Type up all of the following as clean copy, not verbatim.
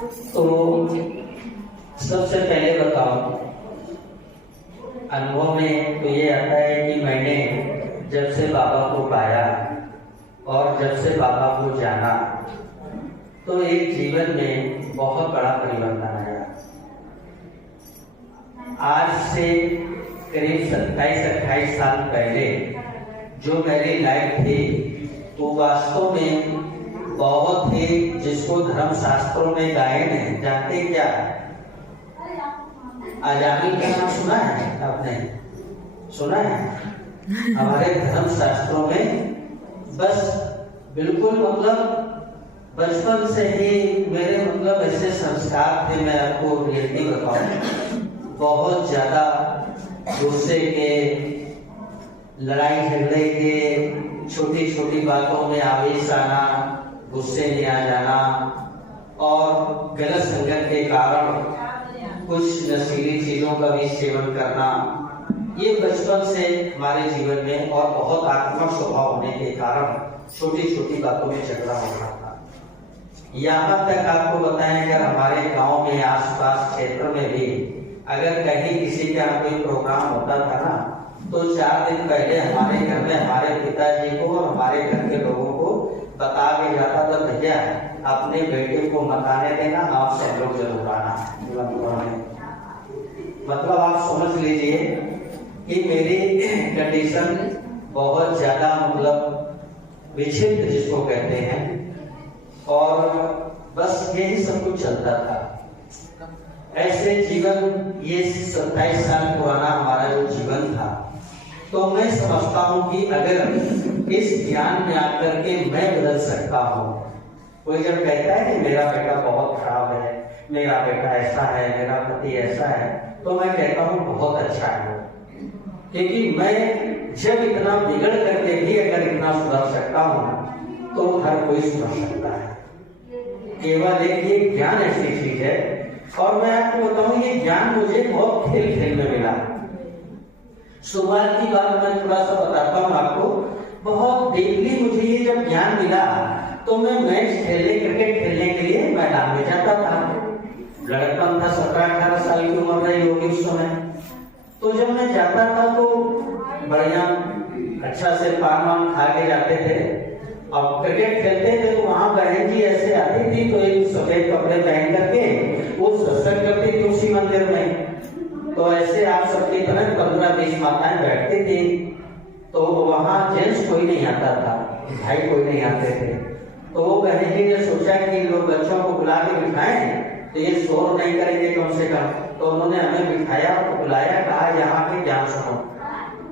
तो सबसे पहले बताओ, अनुभव में तो ये आता है कि मैंने जब से बाबा को पाया और जब से बाबा को जाना तो एक जीवन में बहुत बड़ा परिवर्तन आया। आज से करीब 27-28 साल पहले जो मेरी लाइफ थी वो वास्तव में बहुत ही, जिसको धर्म शास्त्रों में गायन है, जानते क्या? आजादी का नाम सुना है आपने? सुना है? हमारे धर्म शास्त्रों में बस बिल्कुल मतलब बचपन से ही मेरे मतलब ऐसे संस्कार थे, मैं आपको रियलिटी बताऊं, बहुत ज्यादा गुस्से के, लड़ाई झगड़े के, छोटी छोटी बातों में आवेश आना, गुस्से में आ जाना और गलत संगत के कारण कुछ नशीली चीजों का भी सेवन करना, ये बचपन से हमारे जीवन में, और बहुत आक्रामक स्वभाव होने के कारण छोटी छोटी बातों में झगड़ा हो रहा था। यहाँ तक आपको बताएं, अगर हमारे गांव में आसपास क्षेत्र में भी अगर कहीं किसी का कोई प्रोग्राम होता था ना, तो 4 दिन पहले हमारे घर में हमारे पिताजी को और हमारे घर के लोगों को बता के जाता था, भैया अपने बेटे को मत आने देना, आप सब लोग जरूर आना। मतलब आप समझ लीजिए कि मेरी कंडीशन बहुत ज्यादा मतलब विक्षिप्त जिसको कहते हैं, और बस यही सब कुछ चलता था। ऐसे जीवन, ये 27 साल पुराना हमारा जो जीवन था, तो मैं समझता हूँ कि अगर इस ज्ञान में आकर के मैं बदल सकता हूँ। कोई जब कहता है कि मेरा बेटा बहुत खराब है, मेरा बेटा ऐसा है, मेरा पति ऐसा है, तो मैं कहता हूँ बहुत अच्छा है, क्योंकि मैं जब इतना बिगड़ करके भी अगर इतना सुधर सकता हूँ तो हर कोई सुधर सकता है। केवल एक ये ज्ञान ऐसी चीज है, और मैं आपको बताऊं ये ज्ञान मुझे बहुत खेल खेल में मिला। शुरुआत की बात मैं थोड़ा सा बताता हूँ आपको। बहुत डीपली मुझे ये जब ज्ञान मिला तो मैं मैच खेलने, क्रिकेट खेलने के लिए मैदान में जाता था। लड़कपन था, 17-18 साल की उम्र रही होगी उस समय। तो जब मैं जाता था तो बढ़िया अच्छा से पान वान खा के जाते थे। अब क्रिकेट खेलते थे तो वहां बहन जी ऐसे आती थी, तो एक सफेद कपड़े पहन करके वो सत्संग करती थी उसी मंदिर में। तो ऐसे आप सबकी तरह 15-20 माताएं बैठती थी। तो वहां जेंट्स कोई नहीं आता था, भाई कोई नहीं आते थे। तो वो बहन जी ने सोचा कि लोग बच्चों को बुला के बिठाएं तो ये शोर नहीं करेंगे कम से कम। तो उन्होंने हमें बिठाया, बुलाया, कहा यहाँ के ज्ञान सुनो।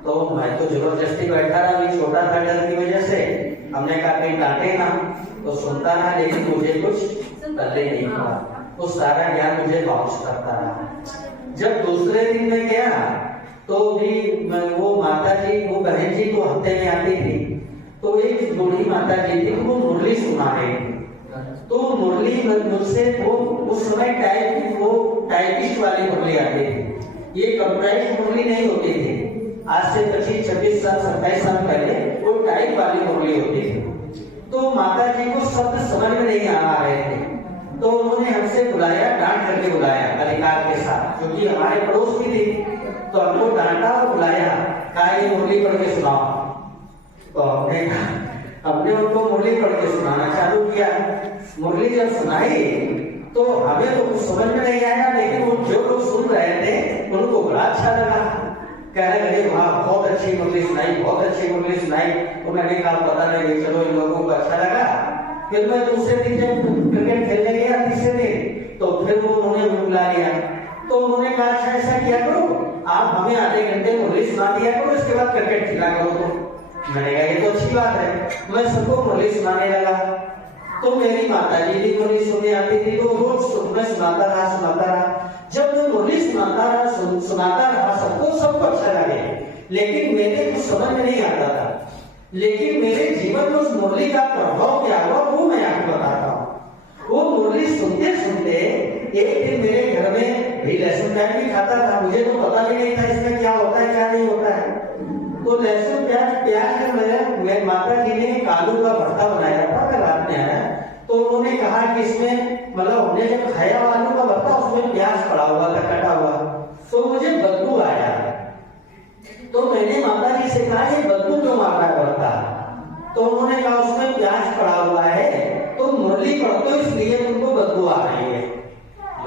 तो मैं तो जबरदस्ती बैठा रहा, मैं छोटा था डर की वजह से। हमने कहा कहीं डांटे ना, तो सुनता रहा, लेकिन मुझे कुछ करते नहीं पड़ा। वो सारा ज्ञान मुझे बाउंस करता रहा। जब दूसरे दिन में गया तो भी वो माता जी, वो बहन जी तो हफ्ते में आती थी। तो एक बूढ़ी माता जी थी, वो मुरली सुना रही थी। तो मुरली मुझसे, वो उस समय टाइपिस्ट वाली मुरली आती थी, ये कंप्यूटराइज्ड मुरली नहीं होती थी। आज से 25-26 साल 27 साल पहले वो टाइप वाली मुरली होती थी। तो माता जी को शब्द समझ में नहीं आ रहे थे, तो उन्होंने हमसे बुलाया, डांट करके बुलाया अधिकार के साथ, क्योंकि हमारे पड़ोस की थी। तो हमको डांटा और बुलाया, कहा ये मुरली पढ़ के सुनाओ। तो हमने उनको मुरली पढ़ के सुनाना चालू किया। मुरली जब सुनाई तो हमें तो कुछ समझ में नहीं आया, लेकिन वो जो लोग सुन रहे थे उनको बड़ा अच्छा लगा। कहने लगे वाह बहुत अच्छी मुरली सुनाई, बहुत अच्छी मुरली सुनाई। तो मैंने कहा पता नहीं, चलो इन लोगों को अच्छा लगा। फिर मैं दूसरे दिन जब क्रिकेट खेलने गया, तीसरे दिन, तो फिर वो उन्होंने बुला लिया। तो उन्होंने कहा अच्छा ऐसा किया करो, आप हमें आधे घंटे मुरली सुना दिया करो, इसके बाद क्रिकेट खेला करो। तो मैंने कहा ये तो अच्छी बात है। मैं सबको मुरली सुनाने लगा। तो मेरी माता जी भी मुरली सुनने आती थी, तो रोज मैं सुनाता रहा। जब मैं मुरली सुनाता रहा सबको अच्छा लगे, लेकिन मेरे कुछ समझ में नहीं आता था। लेकिन मेरे जीवन में उस मुरली का प्रभाव क्या हुआ वो मैं आपको बताता हूँ। वो मुरली सुनते सुनते एक दिन मेरे घर में भी लहसुन प्याज भी खाता था। मुझे तो पता भी नहीं था इसमें क्या होता है क्या नहीं होता है। तो लहसुन प्याज में मेरे माता जी ने आलू का भरता बनाया था। मैं रात में आया तो उन्होंने कहा कहा कि इसमें मतलब हमने जब खाया आलू का भरता उसमें प्याज पड़ा हुआ था कटा हुआ, तो मुझे बदबू आया। तो मैंने माता जी से कहा ये बदबू क्यों मार रहा है भरता? तो उन्होंने कहा उसमें प्याज पड़ा हुआ है, तो मुरली पढ़ते हो इसलिए तुमको बदबू आ रही है।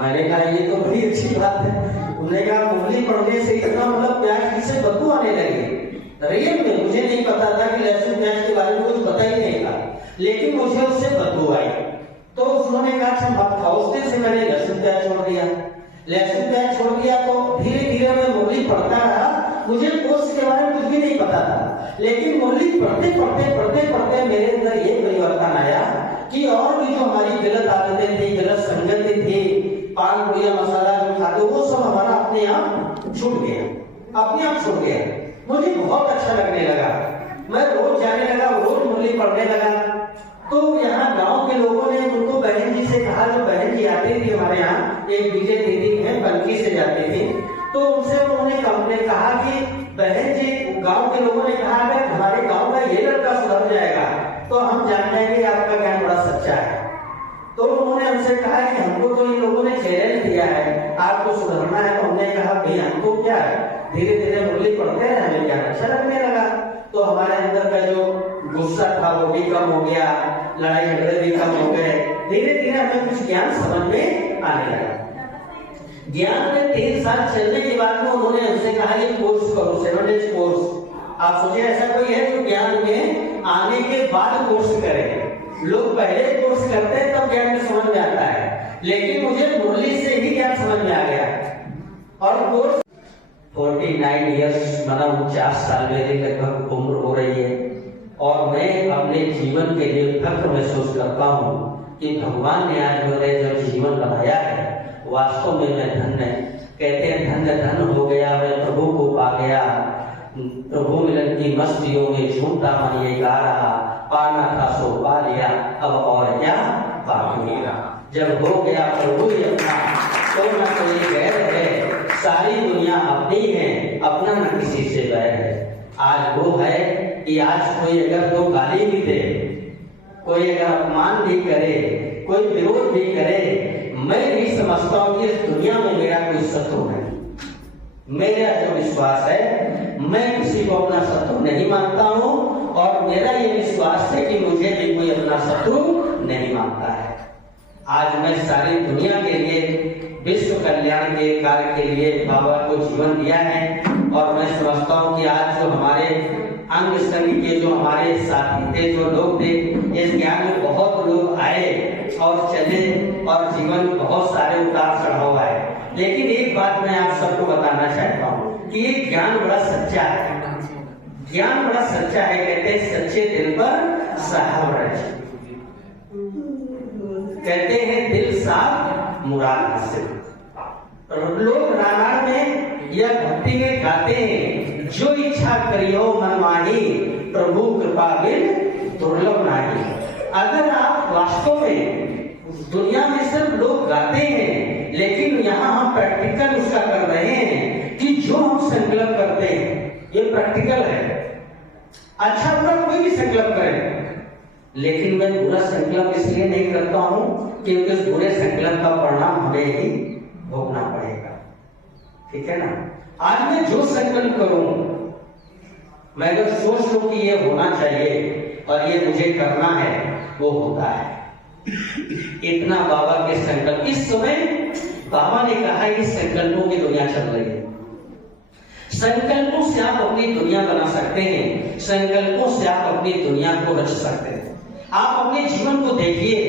मैंने कहा ये तो बड़ी अच्छी बात है। उन्होंने कहा मुरली पढ़ने से इतना मतलब प्याज की से बदबू आने लगी। रियल में मुझे नहीं पता था कि लहसुन प्याज के बारे में कुछ पता ही नहीं था, लेकिन मुझे उससे बदबू आई। तो उन्होंने कहा अच्छा मत खाओ। उस दिन से मैंने लहसुन प्याज छोड़ दिया। लहसुन प्याज छोड़ दिया तो धीरे धीरे मैं मुरली पढ़ता रहा। मुझे कोर्स के बारे में कुछ भी नहीं पता था, लेकिन मुरली पढ़ते पढ़ते मेरे अंदर ये परिवर्तन आया कि और भी जो हमारी गलत आदतें थी, गलत संगतें थी, पान पुड़िया मसाला जो खाते वो सब हमारा अपने आप छूट गया, अपने आप छूट गया। मुझे बहुत अच्छा लगने लगा। मैं रोज जाने लगा, रोज मुरली पढ़ने लगा। तो यहाँ गांव के लोगों ने उनको बहन जी से कहा, जो बहन जी आती थी हमारे यहाँ, एक विजय दीदी है बल्कि से जाती थी, तो उनसे उन्होंने कहा कि बहन जी, गांव के लोगों ने कहा अगर हमारे गांव का ये लड़का सुधर जाएगा तो हम जान जाएंगे आपका ज्ञान बड़ा सच्चा है। तो उन्होंने हमसे कहा कि हमको तो इन लोगों ने चैलेंज दिया है, आपको सुधरना है। तो हमने कहा भाई हमको क्या है, धीरे धीरे मुरली पढ़ते रहे, हमें ज्ञान अच्छा लगने लगा। तो हमारे अंदर का जो गुस्सा था वो भी कम हो गया, लड़ाई झगड़े भी कम हो गए। धीरे धीरे हमें कुछ ज्ञान समझ में आने लगा। ज्ञान में 3 साल चलने के बाद में उन्होंने हमसे कहा ये कोर्स करो, 7 डेज कोर्स। आप सोचिए ऐसा कोई है जो ज्ञान में आने के बाद कोर्स करे? लोग पहले कोर्स करते हैं तब ज्ञान में समझ में आता है, लेकिन मुझे मुरली से ही ज्ञान समझ में आ गया। और कोर्स 49 इयर्स माना 49 साल मेरी लगभग उम्र हो रही है, और मैं अपने जीवन के लिए फख्र महसूस करता हूँ कि भगवान ने आज मेरे जो जीवन बनाया है वास्तव में मैं धन्य। कहते हैं धन्य धन्य हो गया, मैं प्रभु को पा गया। प्रभु मिलन की मस्तियों में झूमता मन ये गा रहा, पाना था सो पा लिया, अब और क्या बाकी रहा। जब हो गया प्रभु ही अपना तो न कोई गैर है, सारी दुनिया अपनी है, अपना न किसी से बैर है। आज वो है कि आज कोई अगर दो गाली भी दे, कोई अगर अपमान भी करे, कोई विरोध भी करे, मैं नहीं समझता हूं कि इस दुनिया में मेरा कोई शत्रु नहीं। मेरा जो विश्वास है, मैं किसी को अपना शत्रु नहीं मानता हूं, और मेरा ये विश्वास है कि मुझे भी कोई अपना शत्रु नहीं मानता है। आज मैं सारी दुनिया के लिए, विश्व कल्याण के कार्य के लिए बाबा को जीवन दिया है, और मैं समझता हूँ कि आज जो हमारे अंग संग के जो हमारे साथी थे, जो लोग थे, इस ज्ञान में बहुत लोग आए और चले, और जीवन में बहुत सारे उतार चढ़ाव आए। लेकिन एक बात मैं आप सबको बताना चाहता हूँ कि ये ज्ञान बड़ा सच्चा है। ज्ञान बड़ा सच्चा है। कहते हैं सच्चे दिल पर साहब रच, कहते हैं दिल साफ मुराद हासिल। लोग रामायण में या भक्ति में गाते हैं, जो इच्छा करियो मनमानी, प्रभु कृपा बिन दुर्लभ नाही। अगर आप वास्तव में दुनिया में सिर्फ लोग गाते हैं, लेकिन यहाँ हम प्रैक्टिकल उसका कर रहे हैं कि जो हम संकल्प करते हैं ये प्रैक्टिकल है। अच्छा बुरा कोई भी संकल्प करे, लेकिन मैं बुरा संकल्प इसलिए नहीं करता हूं क्योंकि उस बुरे संकल्प का परिणाम हमें ही भोगना पड़ेगा। ठीक है ना? आज मैं जो संकल्प करूं, मैं अगर सोच लूं कि ये होना चाहिए और ये मुझे करना है, वो होता है। इतना बाबा के संकल्प, इस समय बाबा ने कहा कि संकल्पों की दुनिया चल रही है। संकल्पों से आप अपनी दुनिया बना सकते हैं, संकल्पों से आप अपनी दुनिया को रच सकते हैं। आप अपने जीवन को देखिए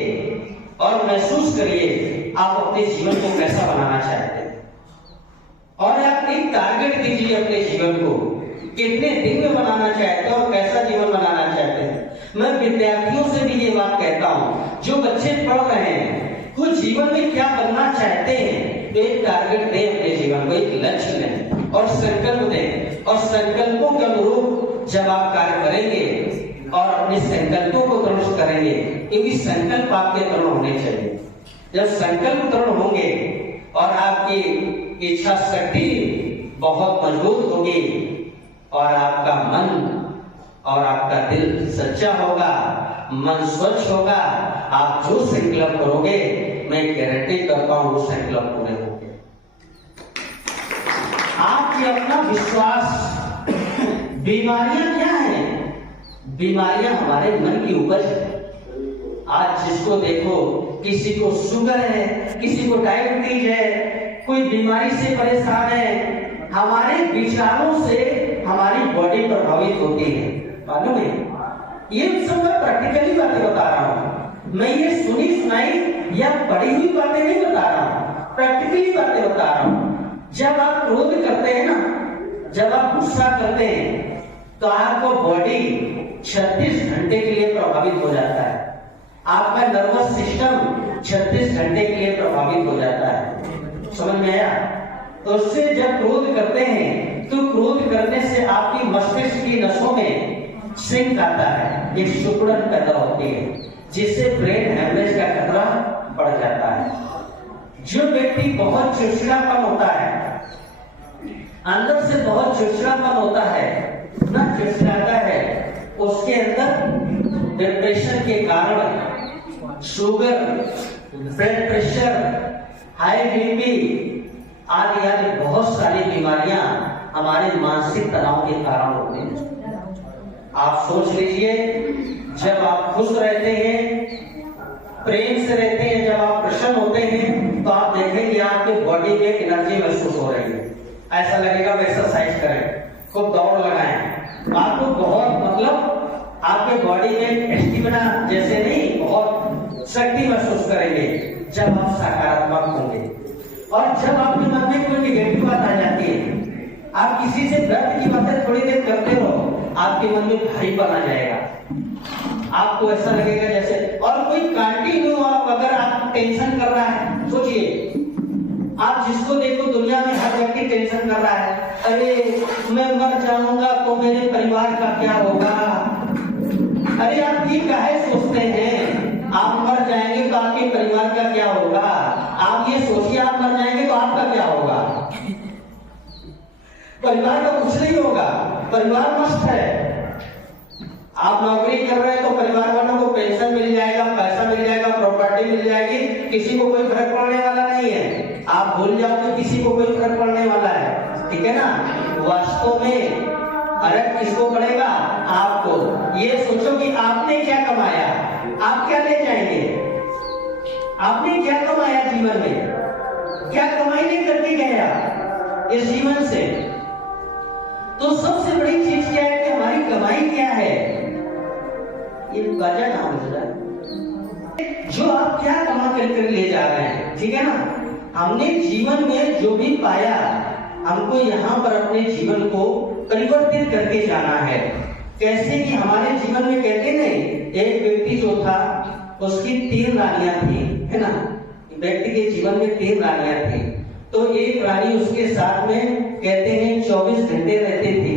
और महसूस करिए आप अपने जीवन को कैसा बनाना चाहते हैं, और आप एक टारगेट दीजिए अपने जीवन को, कितने दिन में बनाना चाहते हैं और कैसा जीवन बनाना चाहते हैं। मैं विद्यार्थियों से भी ये बात कहता हूँ, जो बच्चे पढ़ रहे हैं, कुछ जीवन में क्या बनना चाहते हैं, तो एक टारगेट दें अपने जीवन को, एक लक्ष्य लें और संकल्प दें, और संकल्पों के अनुरूप जब आप कार्य करेंगे और अपने संकल्पों को दृढ़ करेंगे, क्योंकि संकल्प आपके दृढ़ होने चाहिए। जब संकल्प दृढ़ होंगे और आपकी इच्छा शक्ति बहुत मजबूत होगी, और आपका मन और आपका दिल सच्चा होगा, मन स्वच्छ होगा, आप जो संकल्प करोगे मैं गारंटी करता हूं वो संकल्प पूरे होंगे। आपके अपना विश्वास। बीमारियां क्या है? बीमारियां हमारे मन की उपज है। आज जिसको देखो, किसी को शुगर है, किसी को डायबिटीज है, कोई बीमारी से परेशान है। हमारे विचारों से हमारी बॉडी प्रभावित होती है, मालूम है? ये सब मैं प्रैक्टिकली बातें बता रहा हूँ। मैं ये सुनी सुनाई या पढ़ी हुई बातें नहीं बता रहा हूँ, प्रैक्टिकली बातें बता रहा हूँ। जब आप क्रोध करते हैं ना, जब आप गुस्सा करते हैं, तो आपको बॉडी 36 घंटे के लिए प्रभावित हो जाता है। आपका नर्वस सिस्टम 36 घंटे के लिए प्रभावित हो जाता है। समझ में आया? तो उससे जब क्रोध करते हैं तो क्रोध करने से आपकी मस्तिष्क की नसों में सिंक आता है, एक सिकुड़न पैदा होती है, जिससे ब्रेन हेमरेज का खतरा बढ़ जाता है। जो व्यक्ति बहुत चिड़चिड़ापन होता है, अंदर से बहुत चिड़चिड़ापन होता है, ना चिड़चिड़ाता है, उसके अंदर डिप्रेशन के कारण sugar, blood pressure, high BP आदि आदि बहुत सारी बीमारियां हमारे मानसिक तनाव के कारण होती हैं। आप सोच लीजिए, जब आप खुश रहते हैं, प्रेम से रहते हैं, जब आप प्रसन्न होते हैं, तो आप देखेंगे आपके बॉडी में एनर्जी महसूस हो रही है। ऐसा लगेगा एक्सरसाइज करें, खूब दौड़ लगाएं, आपको बहुत मतलब आपके बॉडी में स्टेमिना जैसे नहीं, बहुत शक्ति महसूस करेंगे जब आप सकारात्मक होंगे। और जब आपके मन में कोई नेगेटिव बात आ जाती है, आप किसी से दर्द की बातें थोड़ी देर करते हो, आपके मन में भारीपन आ जाएगा। आपको ऐसा लगेगा जैसे, और कोई कंटिन्यू अगर आप टेंशन कर रहा है, सोचिए आप जिसको देखो दुनिया में हर व्यक्ति टेंशन कर रहा है, अरे मैं मर जाऊंगा तो मेरे परिवार का क्या होगा। अरे आप ये काहे सोचते हैं? आप मर जाएंगे तो आपके परिवार का क्या होगा? आप ये सोचिए, आप मर जाएंगे तो आपका क्या होगा? परिवार का कुछ नहीं होगा, परिवार मस्त है। आप नौकरी कर रहे हैं तो परिवार वालों को पेंशन मिल जाएगा, पैसा मिल जाएगा, प्रॉपर्टी मिल जाएगी, किसी को कोई फर्क पड़ने वाला नहीं है। आप भूल जाओ तो किसी को कोई फर्क पड़ने वाला है, ठीक है ना? वास्तव में फर्क किसको पड़ेगा? आपको। ये सोचो कि आपने क्या कमाया, आप क्या ले जाएंगे? आपने क्या कमाया जीवन में? क्या कमाई नहीं करके गया इस जीवन से? तो सबसे बड़ी चीज क्या है कि हमारी कमाई क्या है? ये बजट है जो आप क्या कमा कर ले जा रहे हैं, ठीक है ना? हमने जीवन में जो भी पाया, हमको यहाँ पर अपने जीवन को परिवर्तित करके जाना है। कैसे कि हमारे जीवन में कहते नहीं, एक व्यक्ति जो था उसकी 3 रानियां थी, है ना? व्यक्ति के जीवन में 3 रानियां थी, तो एक रानी उसके साथ में कहते हैं 24 घंटे रहती थी,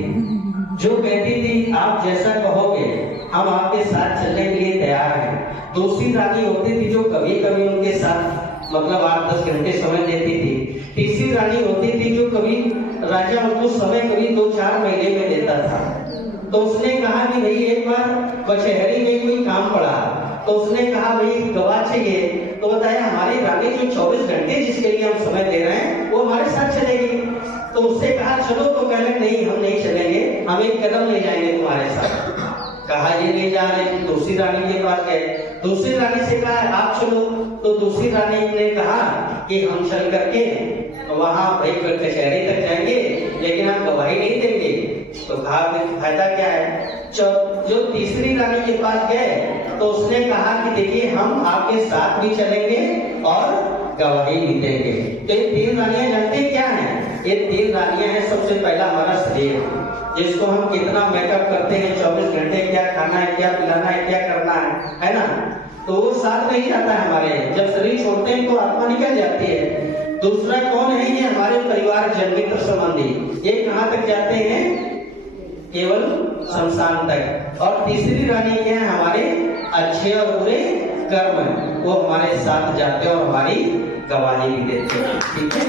जो कहती थी आप जैसा कहोगे हम आपके साथ चलने के लिए तैयार हैं। दूसरी रानी होती थी जो कभी कभी उनके साथ मतलब 8-10 घंटे समय देती थी। तीसरी रानी होती थी जो कभी राजा उनको समय कभी 2-4 महीने में देता था। तो उसने कहा कि भाई एक बार कचहरी में कोई काम पड़ा, तो उसने कहा भाई गवाह चाहिए, तो बताया हमारी रानी जो 24 घंटे जिसके लिए हम समय दे रहे हैं वो हमारे साथ चलेगी। तो उससे कहा चलो, तो कहने नहीं हम नहीं चलेंगे, हम एक कदम ले जाएंगे तुम्हारे साथ। कहा ये नहीं जा रहे। दूसरी रानी के पास गए, दूसरी रानी से कहा आप चलो, तो दूसरी रानी ने कहा कि हम चल करके वहां भाई कचहरी तक जाएंगे, लेकिन हम गवाही नहीं देंगे। तो कहा फायदा क्या है? जो तीसरी रानी के पास गए तो उसने कहा कि देखिए हम आपके साथ भी चलेंगे और गवाही भी देंगे। तो ये 3 रानियां जानते क्या है? ये 3 रानियां हैं, सबसे पहला हमारा शरीर, जिसको हम कितना मेकअप करते हैं, 24 घंटे क्या खाना है, क्या पिलाना है, क्या करना है ना? तो वो साथ में ही जाता है हमारे। जब शरीर छोड़ते हैं तो आत्मा निकल जाती है। दूसरा कौन है? ये हमारे परिवार, जन मित्र, संबंधी। ये कहाँ तक जाते हैं? केवल शमशान तक। और तीसरी रानी क्या है? हमारे अच्छे और बुरे कर्म, वो हमारे साथ जाते हैं और हमारी गवाही भी देते हैं, ठीक है?